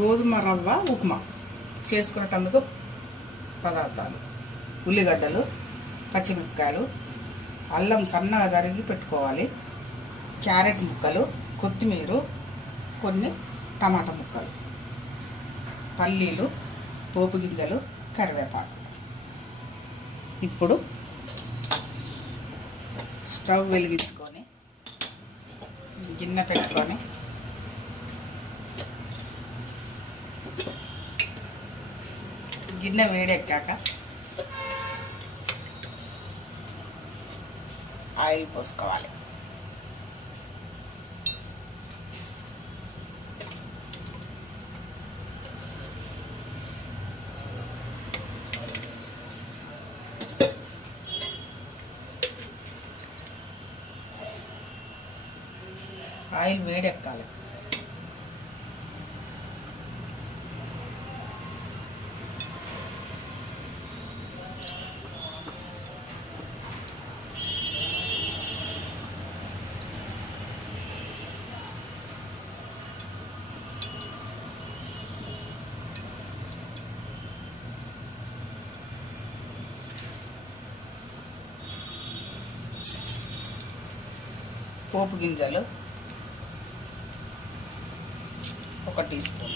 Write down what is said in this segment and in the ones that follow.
గోధుమ రవ్వ ఉప్మా చేసుకునేటందుకు పదార్థాలు: ఉల్లిగడ్డలు, పచ్చిమిరపకాయలు, అల్లం సన్నగా తరిగి పెట్టుకోవాలి, క్యారెట్ ముక్కలు, కొత్తిమీర, కొన్ని టమాటా ముక్కలు, పల్లీలు, పోపు గింజలు, కరివేపాకు. ఇప్పుడు స్టవ్ వెలిగించుకొని గిన్నె పెట్టుకొని గిన్నె వేడెక్కాక ఆయిల్ పోసుకోవాలి. ఆయిల్ వేడెక్కాలి. పోపు గింజలు 1 టీ స్పూన్,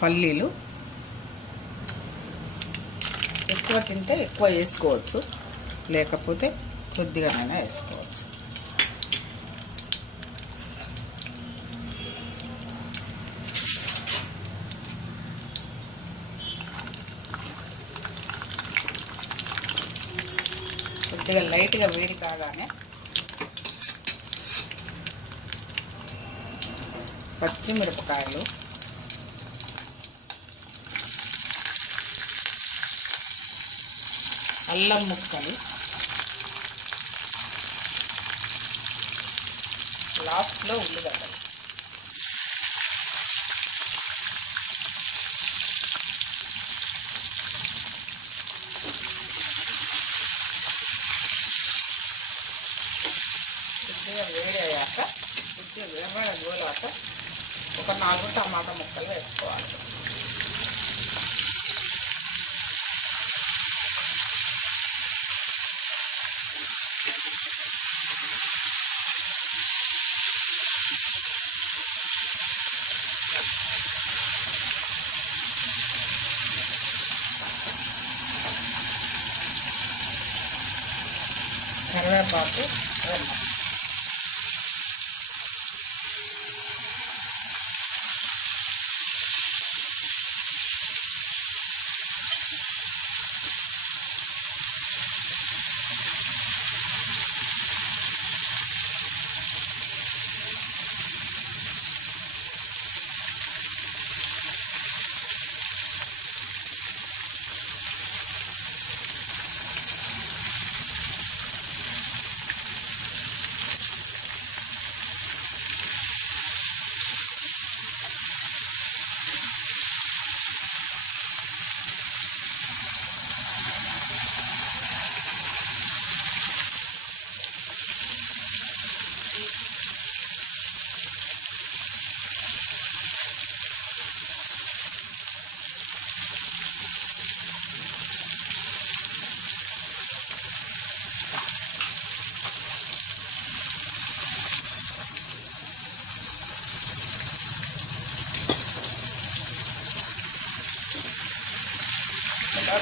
పల్లీలు ఎక్కువ తింటే ఎక్కువ వేసుకోవచ్చు, లేకపోతే కొద్దిగానైనా వేసుకోవచ్చు. కొద్దిగా లైట్గా వేడి కాగానే పచ్చిమిరపకాయలు, అల్లం ముక్కలు, లాస్ట్లో ఉల్లిగడ్డలు. కొద్దిగా వేడి అయ్యాక, కొద్దిగా ఎర్రగా గోలాక ఒక 4 టమాటా ముక్కలు వేసుకోవాలి. కరివేపాకు,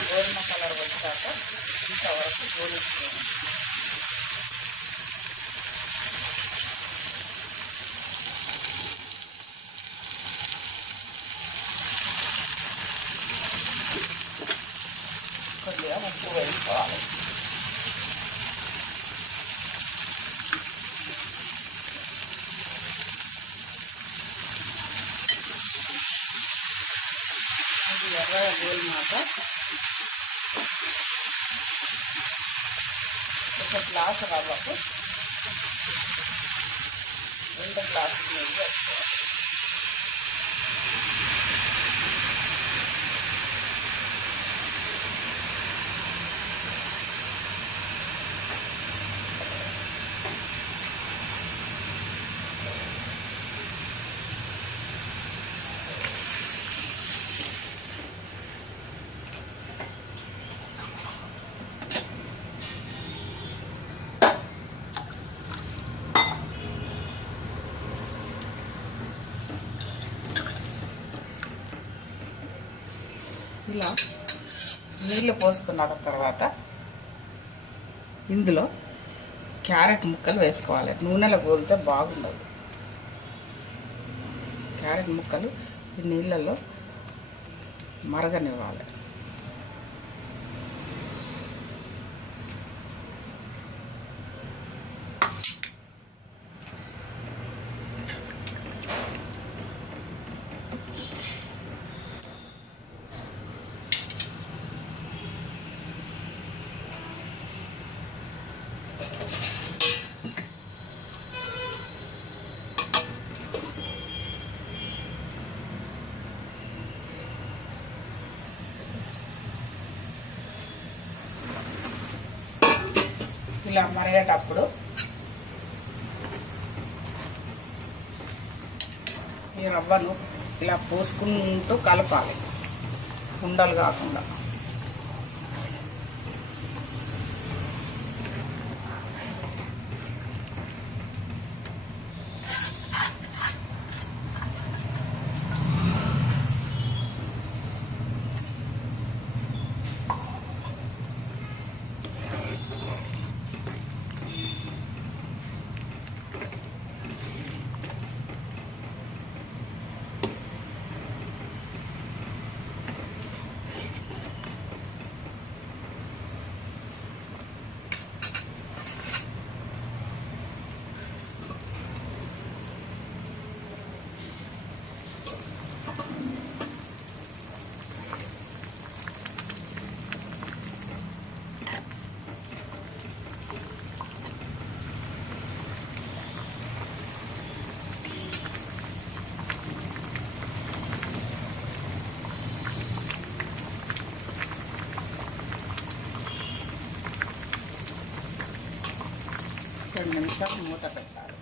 గోధుమ కలర్ వచ్చాక ఇంతవరకు గోలించుకోండి. కొద్దిగా ఉప్పు వేసుకోవాలి. ఇది ఎర్రగా గోలినాక ఒక గ్లాసు రవ్వకు 2 గ్లాసులు నీళ్ళు వేసుకోవాలి. ఇలా నీళ్ళు పోసుకున్న తర్వాత ఇందులో క్యారెట్ ముక్కలు వేసుకోవాలి. నూనెలో గోలితే బాగుండదు. క్యారెట్ ముక్కలు ఈ నీళ్ళల్లో మరగనివ్వాలి. ఇలా మరిగేటప్పుడు ఈ రవ్వను ఇలా పోసుకుంటూ కలపాలి, ఉండలు కాకుండా. రెండు నిమిషాలు మూత పెట్టాలి.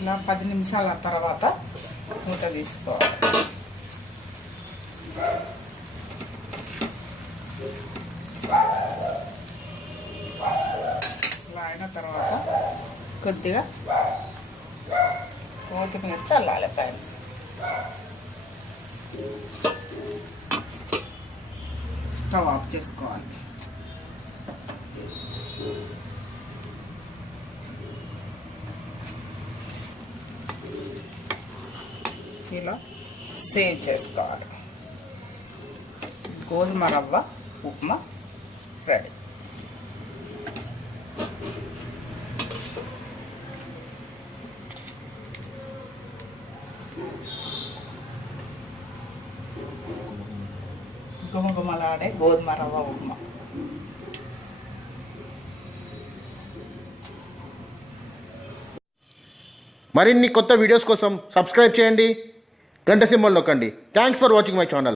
ఇలా 10 నిమిషాల తర్వాత మూత తీసుకోవాలి. ఇలా అయిన తర్వాత కొద్దిగా కొత్తిమీర చల్లాలి పైన. స్టవ్ ఆఫ్ చేసుకోవాలి. ఇలా సేవ్ చేసుకోవాలి. గోధుమ రవ్వ ఉప్మా రెడీ. గుమగుమలాడే గోధుమ రవ్వ ఉప్మా. మరిన్ని కొత్త వీడియోస్ కోసం సబ్స్క్రైబ్ చేయండి, గంట సింబల్ నొక్కండి. Thanks for watching my channel.